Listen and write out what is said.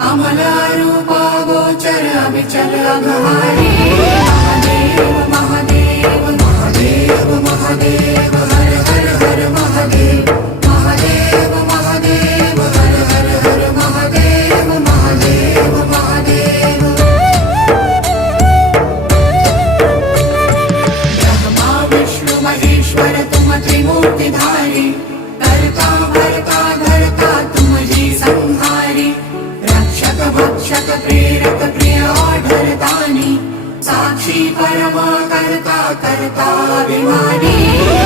अमल रूपा गोचर अविचल अघहारी। महादेव महादेव महादेव महादेव हर हर हर महादेव। महादेव महादेव हर हर हर महादेव। महादेव महादेव ब्रह्मा विष्णु महेश्वर तुम त्रिमूर्तिधारी। करता भरता धरता तुम ही संहारी। रक्षक भक्षक प्रेरक प्रिय आढरतानी। साक्षी परमा करता करता अभिमानी।